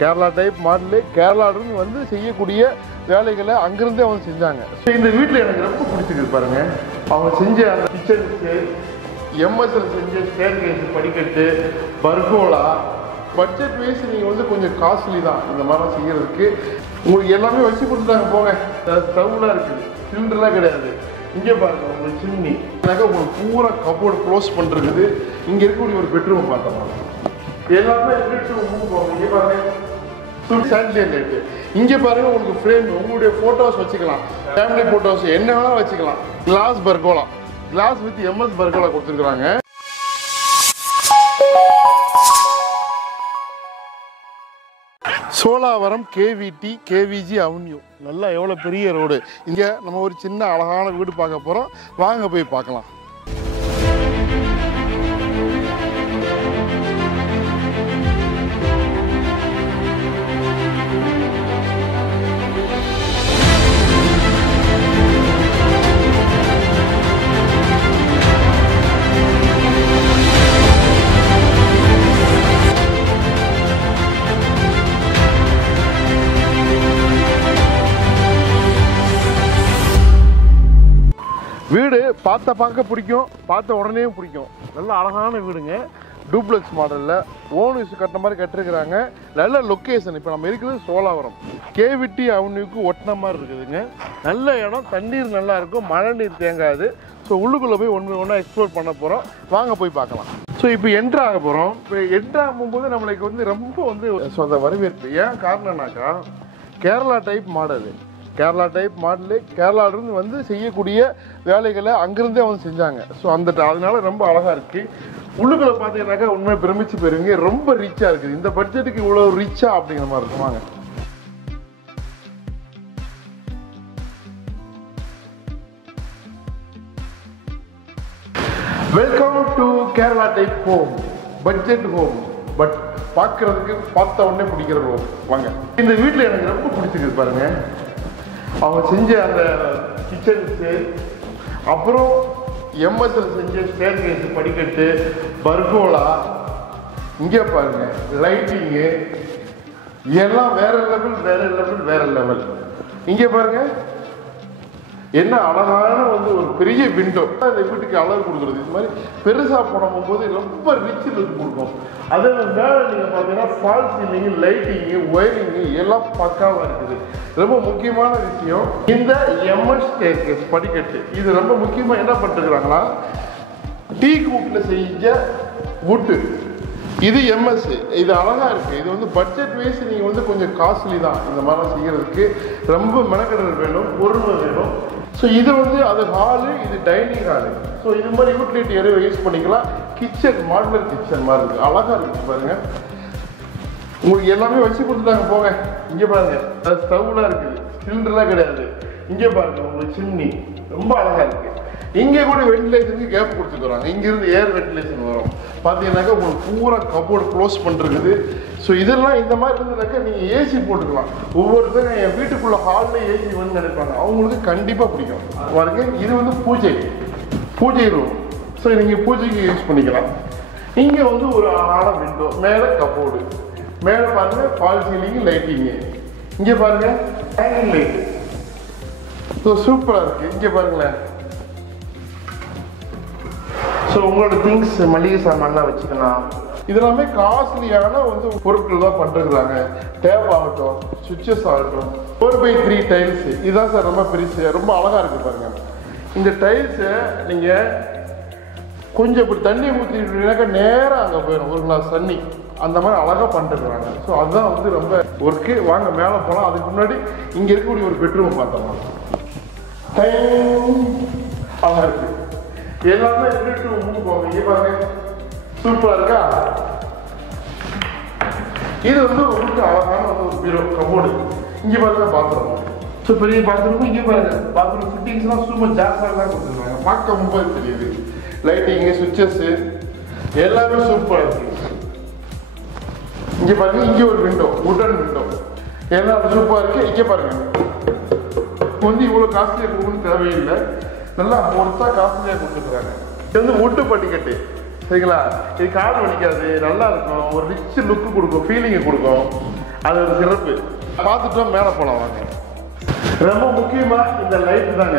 Kerala type model கேரளாவிலிருந்து வந்து செய்யக்கூடிய வேலைகளை அங்கிருந்தே அவங்க செஞ்சாங்க. ஸோ இந்த வீட்டில் எனக்கு ரொம்ப பிடிச்சிருக்கு பாருங்க. அவங்க செஞ்ச அந்த கிச்சனுக்கு எம்எஸ்எல் செஞ்ச ஸ்டேர் கேஸ் படிக்கட்டு பர்கோலா பட்ஜெட் வைஸ் நீங்கள் வந்து கொஞ்சம் காஸ்ட்லி தான் இந்த மாதிரிலாம் செய்யறதுக்கு. உங்களுக்கு எல்லாமே வச்சு கொடுத்துட்டாங்க போங்க. ஸ்டவ்லாம் இருக்குது, சிலிண்டர்லாம் கிடையாது. இங்கே பாருங்க உங்களுக்கு சிம்னி உங்களுக்கு பூரா கபோர்டு க்ளோஸ் பண்ணுறது. இங்கே இருக்கக்கூடிய ஒரு பெட்ரூம் பார்த்தோம் எல்லாமே போங்க. இங்கே பாருங்க சானிடரி லைட்டு. இங்கே பாருங்க உங்களுக்கு ஃப்ரேம் உங்களுடைய ஃபோட்டோஸ் வச்சுக்கலாம், ஃபேமிலி ஃபோட்டோஸ் என்ன வேணாலும் வச்சுக்கலாம். Glass pergola, glass with MS pergola கொடுத்துருக்குறாங்க. Sholavaram KVD KVG avenue. நல்லா எவ்வளோ பெரிய ரோடு. இங்கே நம்ம ஒரு சின்ன அழகான வீடு பார்க்க போகிறோம். வாங்க போய் பார்க்கலாம். வீடு பார்க்க பிடிக்கும், பார்த்த உடனே பிடிக்கும். நல்ல அழகான வீடுங்க. டூப்ளெக்ஸ் மாடலில் ஓன் யூஸ் கட்டின மாதிரி கட்டிருக்கிறாங்க. நல்ல லொக்கேஷன். இப்போ நம்ம இருக்கிறது சோலாவரம் கேவிடி அவென்யூக்கு ஒட்டின மாதிரி இருக்குதுங்க. நல்ல இடம், தண்ணீர் நல்லா இருக்கும், மழை நீர் தேங்காது. ஸோ உள்ளுக்குள்ளே போய் ஒன்றா எக்ஸ்ப்ளோர் பண்ண போகிறோம். வாங்க போய் பார்க்கலாம். ஸோ இப்போ என்ட்ரு ஆக போகிறோம். இப்போ என்ட்ரு ஆகும்போது நம்மளுக்கு வந்து ரொம்ப வந்து சொந்த வரவேற்பு. ஏன் காரணம்னாக்கா கேரளா டைப் மாடலு கேரளாவிலிருந்து வந்து செய்யக்கூடிய வேலைகளை அங்கிருந்தே அவங்க செஞ்சாங்க. ஸோ அதனால ரொம்ப அழகாக இருக்குது. உள்ளுக்குள்ளே பார்த்தீங்கன்னாக்கா உண்மையை பிரமிச்சு போயிருங்க. ரொம்ப ரிச்சாக இருக்குது. இந்த பட்ஜெட்டுக்கு இவ்வளோ ரிச்சா அப்படிங்கிற மாதிரி இருக்கும். வாங்க. Welcome to Kerala type home, budget home. But பார்க்கறதுக்கு பார்த்த உடனே பிடிக்கிற ஹோம். வாங்க. இந்த வீட்டில் எனக்கு ரொம்ப பிடிச்சிருக்கு பாருங்க. அவங்க செஞ்ச அந்த கிச்சன்ஸு, அப்புறம் எம்எஸ்எல் செஞ்ச ஸ்டேர் கேஸ் படிக்கட்டு பர்கோலா, இங்கே பாருங்க லைட்டிங்கு எல்லாம் வேற லெவல். இங்கே பாருங்க என்ன அழகான வந்து ஒரு பெரிய விண்டோ. இந்த வீட்டுக்கு அழகு கொடுக்குறது. இது மாதிரி பெருசாக போடும் போது ரொம்ப ரிச் லுக் கொடுக்கும். அதே மேலே நீங்கள் பார்த்தீங்கன்னா ஃபால் சீலிங்கு, லைட்டிங்கு, ஒயரிங்கு எல்லாம் பக்காவாக இருக்குது. ரொம்ப முக்கியமான விஷயம் இந்த எம்எஸ் ஸ்டேர்கேஸ் படிக்கட்டு. இது ரொம்ப முக்கியமாக என்ன பண்ணிருக்கிறாங்களா, டீக் வுட்டில் செஞ்ச வுட்டு. இது எம்எஸ். இது அழகாக இருக்குது. இது வந்து பட்ஜெட் வைஸ் நீங்கள் வந்து கொஞ்சம் காஸ்ட்லி தான் இந்த மாதிரிலாம் செய்கிறதுக்கு. ரொம்ப மெனக்கடல் வேணும், பொறுமை வேணும். ஸோ இது வந்து அது ஹாலு, இது டைனிங் ஹாலு. ஸோ இது மாதிரி யூட்டிலிட்டி ஏரியா யூஸ் பண்ணிக்கலாம். கிச்சன் மாடுலர் கிச்சன் மாதிரி இருக்குது, அழகாக இருக்குது பாருங்கள். உங்களுக்கு எல்லாமே வச்சு கொடுத்துட்டாங்க போங்க. இங்கே பாருங்க ஸ்டவ்லாம் இருக்குது, சிலிண்டர்லாம் கிடையாது. இங்கே பாருங்க உங்களுக்கு சிம்னி ரொம்ப அழகாக இருக்குது. இங்கே கூட வென்டிலேஷனுக்கு கேப் கொடுத்துக்கிறாங்க. இங்கேருந்து ஏர் வென்டிலேஷன் வரும். பார்த்தீங்கன்னாக்கா உங்களுக்கு பூரா கபோர்டு க்ளோஸ் பண்ணுறது. ஸோ இதெல்லாம் இந்த மாதிரி இருந்ததுனாக்கா நீங்கள் ஏசி போட்டுக்கலாம். ஒவ்வொருத்தரும் என் வீட்டுக்குள்ளே ஹாலில் ஏசி வந்து நினைப்பாங்க, அவங்களுக்கு கண்டிப்பாக பிடிக்கும் பாருங்க. இது வந்து பூஜை ரூம். ஸோ நீங்கள் பூஜைக்கு யூஸ் பண்ணிக்கலாம். இங்கே வந்து ஒரு அழகான விண்டோ, மேலே கபோர்டு, மேலே பாருங்கள் ஃபால் சீலிங்கு, லைட்டிங்கு. இங்கே பாருங்கள் ஹேங்கிங் லைட்டு. ஸோ சூப்பராக இருக்குது. இங்கே பாருங்களேன். ஸோ உங்களோட திங்ஸ் மளிகை சாமான்லாம் வச்சுக்கலாம். இதெல்லாமே காஸ்ட்லியான வந்து பொருட்கள் தான் பண்ணிருக்கிறாங்க. டேப் ஆகட்டும், சுவிட்சஸ் ஆகட்டும். 4x3 டைல்ஸு இதுதான் சார் ரொம்ப பெருசு, ரொம்ப அழகாக இருக்குது பாருங்கள். இந்த டைல்ஸை நீங்கள் கொஞ்சம் இப்படி தண்ணி ஊற்றினாக்கா நேராக அங்கே போயிடும், ஒரு கிளாஸ் தண்ணி. அந்த மாதிரி அழகாக பண்ணிருக்கிறாங்க. ஸோ அதுதான் வந்து ரொம்ப ஒர்க்கு. வாங்க மேலே போகலாம். அதுக்கு முன்னாடி இங்கே இருக்கக்கூடிய ஒரு பெட்ரூம் பார்த்தோம்னா அழகாக இருக்குது. எல்லாமே போங்க. இங்கே பாருங்க சூப்பராக இருக்கா. இது வந்து உங்களுக்கு அழகான ஒரு பீரோ கபோர்டு. இங்கே பாருங்க பாத்ரூம். ஸோ பெரிய பாத்ரூம். இங்கே பாருங்க பாத்ரூம் ஃபிட்டிங்ஸ்லாம் சூப்பர் ஜாஸ்தியாக கொடுத்துருக்காங்க. பார்க்க ரொம்ப தெரியுது. லைட்டிங்கு, சுவிட்சஸ்ஸு எல்லாமே சூப்பராக இருக்கு. இங்கே பாருங்க இங்கே ஒரு விண்டோ, வுடன் விண்டோ, எல்லாம் சூப்பராக இருக்குது. இங்கே பாருங்க வந்து இவ்வளோ காஸ்ட்லியாக போகணும்னு தேவையில்லை. நல்லா ஒருத்தா காஸ்ட்லியாக கொடுத்துருக்காங்க. இது வந்து வுட்டு படிக்கட்டு சரிங்களா. இது கால் வலிக்காது, நல்லா இருக்கும், ஒரு ரிச் லுக்கு கொடுக்கும், ஃபீலிங்கை கொடுக்கும். அது ஒரு சிறப்பு. பார்த்துட்டோம், மேலே போகலாம் வாங்க. ரொம்ப முக்கியமாக இந்த லைட்டு தாங்க,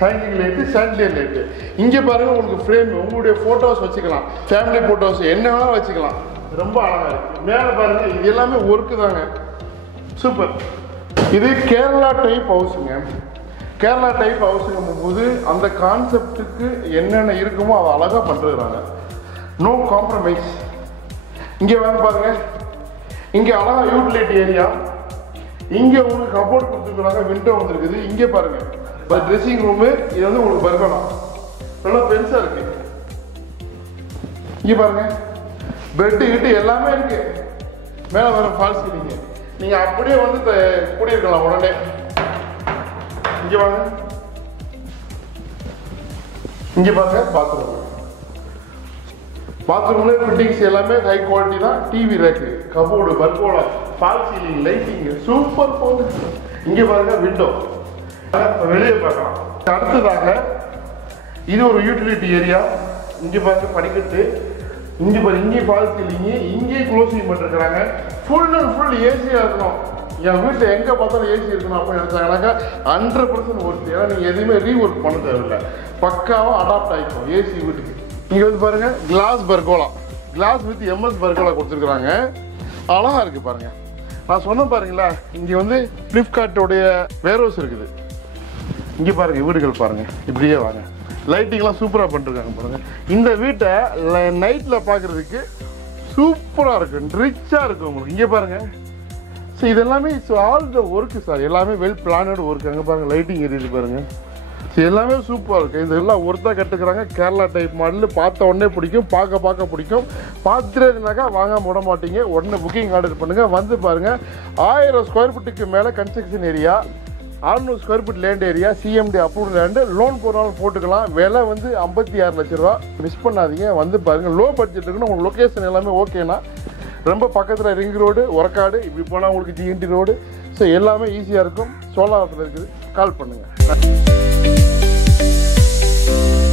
ஹேங்கிங் லைட்டு, சாண்டிலியர் லைட்டு. இங்கே பாருங்கள், உங்களுக்கு ஃப்ரேம், உங்களுடைய ஃபோட்டோஸ் வச்சுக்கலாம், ஃபேமிலி ஃபோட்டோஸ் என்ன வேணாலும் வச்சுக்கலாம். ரொம்ப அழகாக இருக்குது. மேலே பாருங்கள், இது எல்லாமே ஒர்க்கு தாங்க, சூப்பர். இது கேரளா டைப் ஹவுஸுங்க. கேரளா டைப் ஹவுஸுங்கும் போது அந்த கான்செப்டுக்கு என்னென்ன இருக்குமோ அதை அழகாக பண்ணுறாங்க. No compromise. இங்கே வந்து பாருங்கள், இங்கே அழகாக யூட்டிலிட்டி ஏரியா, இங்கே உங்களுக்கு கபோர்ட் கொடுத்துருக்குறாங்க, விண்டோ வந்துருக்குது. இங்கே பாருங்கள், ட்ரெஸ்ஸிங் ரூமு, இது வந்து உங்களுக்கு பர்கனா நல்லா பெருசாக இருக்கு. இங்கே பாருங்க, பெட்டு கிட்டு எல்லாமே இருக்கு. மேலே வர ஃபால் சீலிங், நீங்கள் அப்படியே வந்து கூடியிருக்கலாம் உடனே. இங்கே வாங்க, இங்கே பாருங்க பாத்ரூம். பாத்ரூம்ல ஃபிட்டிங்ஸ் எல்லாமே ஹை குவாலிட்டி தான். TV rack, cupboard, pergola, false ceiling, lighting super போகுது. இங்கே பாருங்க விண்டோ, வெளியே பார்க்கலாம். அடுத்ததாக இது ஒரு யூட்டிலிட்டி ஏரியா. இங்கே பாருங்க படிக்கட்டு, இங்கே பாருங்க, இங்கே ஃபால் சீலிங், இங்கே க்ளோசிங் பண்ணிருக்கிறாங்க. ஃபுல் அண்ட் ஃபுல் ஏசியாக இருக்கணும். என் வீட்டில் எங்கே பார்த்தாலும் ஏசி இருக்கணும் அப்படின்னு நினச்சாங்கன்னாக்கா 100% ஒர்க். ஏன்னா நீங்கள் எதுவுமே ரீஒர்க் பண்ண தேவையில்லை, பக்காவாக அடாப்ட் ஆகிக்கும் ஏசி வீட்டுக்கு. இங்கே வந்து பாருங்கள், glass pergola, glass with MS pergola கொடுத்துருக்குறாங்க. அழகாக இருக்குது பாருங்கள். நான் சொன்னேன் பாருங்களா, இங்கே வந்து ஃப்ளிப்கார்ட்டோடைய வேர்ஹவுஸ் இருக்குது. இங்கே பாருங்கள், வீடுகள் பாருங்கள், இப்படியே வாங்க. லைட்டிங்லாம் சூப்பராக பண்ணிருக்காங்க பாருங்கள். இந்த வீட்டை நைட்டில் பார்க்குறதுக்கு சூப்பராக இருக்கும், ரிச்சாக இருக்கும் உங்களுக்கு. இங்கே பாருங்கள், ஸோ இதெல்லாமே ஆல் த ஒர்க்கு சார், எல்லாமே வெல் பிளானட் ஒர்க். அங்கே பாருங்கள், லைட்டிங் எரியுது பாருங்கள். ஸோ எல்லாமே சூப்பராக இருக்குது. இதெல்லாம் ஒருத்தா கட்டுக்கிறாங்க. கேரளா டைப் மாடல் பார்த்த உடனே பிடிக்கும், பார்க்க பிடிக்கும். பார்த்துருந்தாக்கா வாங்க விட மாட்டீங்க. உடனே புக்கிங் ஆர்டர் பண்ணுங்கள், வந்து பாருங்கள். 1000 ஸ்கொயர் ஃபீட்டுக்கு மேலே construction area, 600 square feet land area, CMD approve land. Loan போனாலும் போட்டுக்கலாம். விலை வந்து 56 லட்ச ரூபா. மிஸ் பண்ணாதீங்க, வந்து பாருங்கள். லோ பட்ஜெட் இருக்குன்னு உங்களுக்கு லொக்கேஷன் எல்லாமே ஓகேனா, ரொம்ப பக்கத்தில் ரிங் ரோடு, ஒரக்காடு, இப்படி போனால் உங்களுக்கு ஜிஎன்டி ரோடு. ஸோ எல்லாமே ஈஸியாக இருக்கும். சோழவரத்தில் இருக்குது. கால் பண்ணுங்கள்.